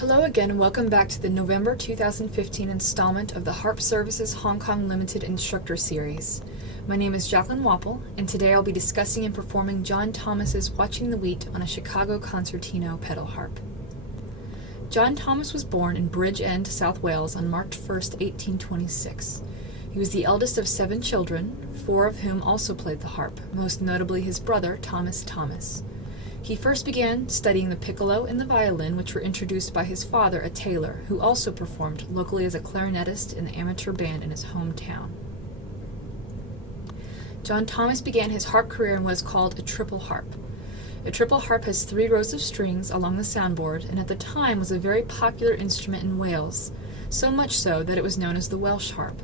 Hello again and welcome back to the November 2015 installment of the Harp Services Hong Kong Limited Instructor Series. My name is Jacqueline Wapple, and today I'll be discussing and performing John Thomas's Watching the Wheat on a Chicago concertino pedal harp. John Thomas was born in Bridge End, South Wales on March 1, 1826. He was the eldest of 7 children, 4 of whom also played the harp, most notably his brother Thomas Thomas. He first began studying the piccolo and the violin, which were introduced by his father, a tailor, who also performed locally as a clarinetist in the amateur band in his hometown. John Thomas began his harp career in what is called a triple harp. A triple harp has 3 rows of strings along the soundboard, and at the time was a very popular instrument in Wales, so much so that it was known as the Welsh harp.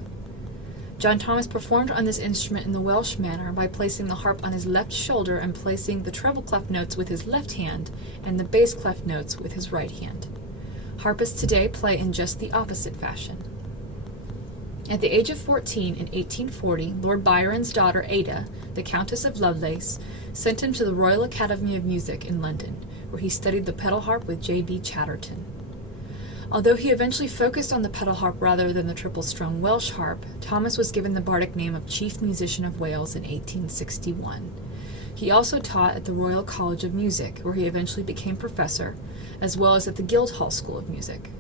John Thomas performed on this instrument in the Welsh manner by placing the harp on his left shoulder and placing the treble clef notes with his left hand and the bass clef notes with his right hand. Harpists today play in just the opposite fashion. At the age of 14 in 1840, Lord Byron's daughter Ada, the Countess of Lovelace, sent him to the Royal Academy of Music in London, where he studied the pedal harp with J.B. Chatterton. Although he eventually focused on the pedal harp rather than the triple-strung Welsh harp, Thomas was given the bardic name of Chief Musician of Wales in 1861. He also taught at the Royal College of Music, where he eventually became professor, as well as at the Guildhall School of Music.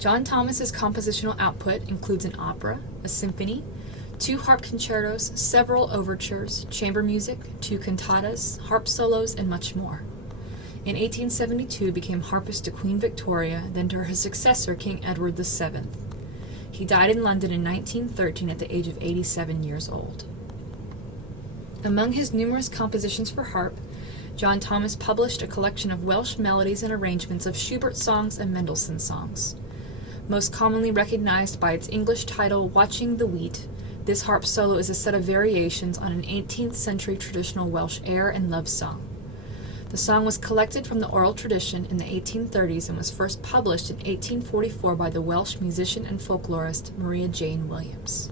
John Thomas's compositional output includes an opera, a symphony, 2 harp concertos, several overtures, chamber music, 2 cantatas, harp solos, and much more. In 1872 became harpist to Queen Victoria, then to her successor King Edward VII. He died in London in 1913 at the age of 87 years old. Among his numerous compositions for harp, John Thomas published a collection of Welsh melodies and arrangements of Schubert songs and Mendelssohn songs. Most commonly recognized by its English title, Watching the Wheat, this harp solo is a set of variations on an 18th century traditional Welsh air and love song. The song was collected from the oral tradition in the 1830s and was first published in 1844 by the Welsh musician and folklorist Maria Jane Williams.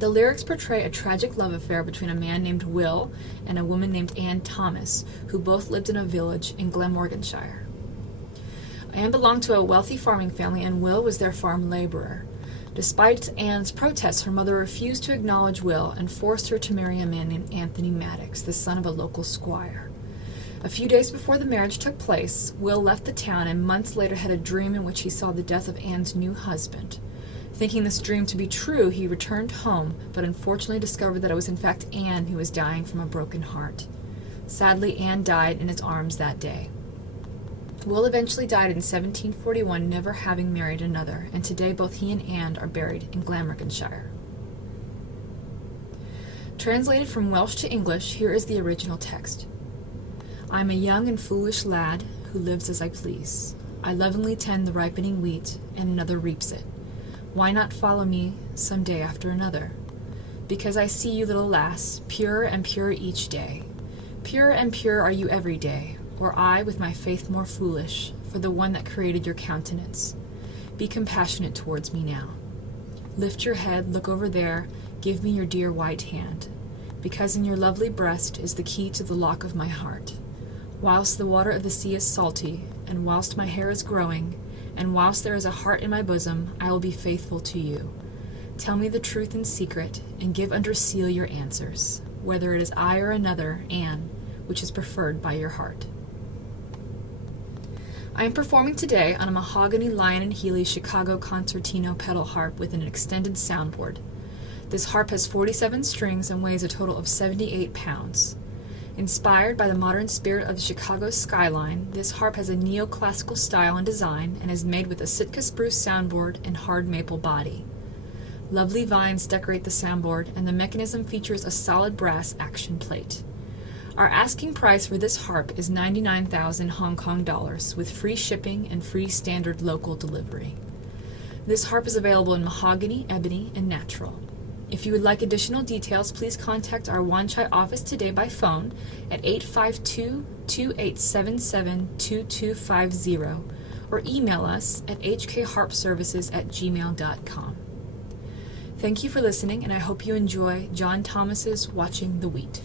The lyrics portray a tragic love affair between a man named Will and a woman named Anne Thomas, who both lived in a village in Glamorganshire. Anne belonged to a wealthy farming family, and Will was their farm laborer. Despite Anne's protests, her mother refused to acknowledge Will and forced her to marry a man named Anthony Maddox, the son of a local squire. A few days before the marriage took place, Will left the town and months later had a dream in which he saw the death of Anne's new husband. Thinking this dream to be true, he returned home, but unfortunately discovered that it was in fact Anne who was dying from a broken heart. Sadly, Anne died in his arms that day. Will eventually died in 1741, never having married another, and today both he and Anne are buried in Glamorganshire. Translated from Welsh to English, here is the original text. I am a young and foolish lad who lives as I please. I lovingly tend the ripening wheat, and another reaps it. Why not follow me some day after another? Because I see you, little lass, purer and purer each day. Purer and purer are you every day, or I with my faith more foolish, for the one that created your countenance. Be compassionate towards me now. Lift your head, look over there, give me your dear white hand, because in your lovely breast is the key to the lock of my heart. Whilst the water of the sea is salty, and whilst my hair is growing, and whilst there is a heart in my bosom, I will be faithful to you. Tell me the truth in secret, and give under seal your answers, whether it is I or another, Anne, which is preferred by your heart. I am performing today on a mahogany Lion & Healy Chicago concertino pedal harp with an extended soundboard. This harp has 47 strings and weighs a total of 78 pounds. Inspired by the modern spirit of the Chicago skyline, this harp has a neoclassical style and design and is made with a Sitka spruce soundboard and hard maple body. Lovely vines decorate the soundboard, and the mechanism features a solid brass action plate. Our asking price for this harp is 99,000 Hong Kong dollars, with free shipping and free standard local delivery. This harp is available in mahogany, ebony, and natural. If you would like additional details, please contact our Wan Chai office today by phone at 852-2877-2250 or email us at hkharpservices@gmail.com. Thank you for listening, and I hope you enjoy John Thomas's Watching the Wheat.